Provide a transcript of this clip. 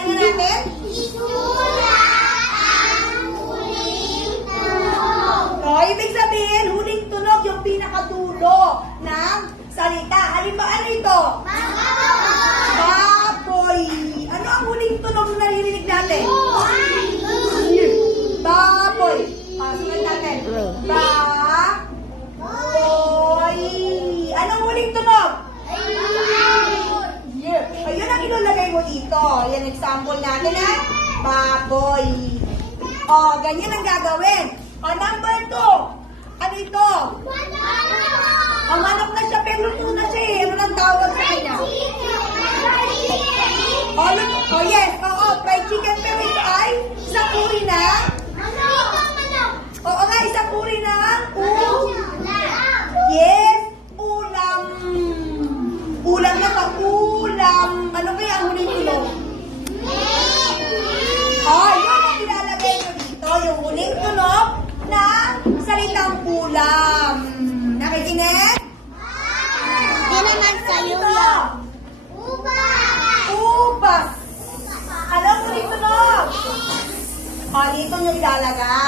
Ano natin? So, ibig sabihin, huling tunog yung pinakadulo ng salita. Halimbawa, ano ito? Baboy. Ano ang huling tunog na naririnig natin? Baboy. Sunod natin. Baboy. Anong huling tunog? Ayun ang ilalagay mo dito. Yan example natin ha. Baboy. O, ganyan ang gagawin. Number 2. Ano ito? Manok na siya, pero luto na siya eh. Ano nang tawag sa kanya? Oh, yes. Oo, fried chicken. Pero ito ay isang uri na? Oo nga, isang uri na? Yes, ulam. Ulam na to, ulam. Ano kaya ang huling tunog? Oh, yun ang ilalagay ko dito. Yung huling tunog na salitang ulam. Nakikinig? Di naman sa'yo Ito. yan. Ubas. Anong huling tunog? Oh, dito nyo ilalagay.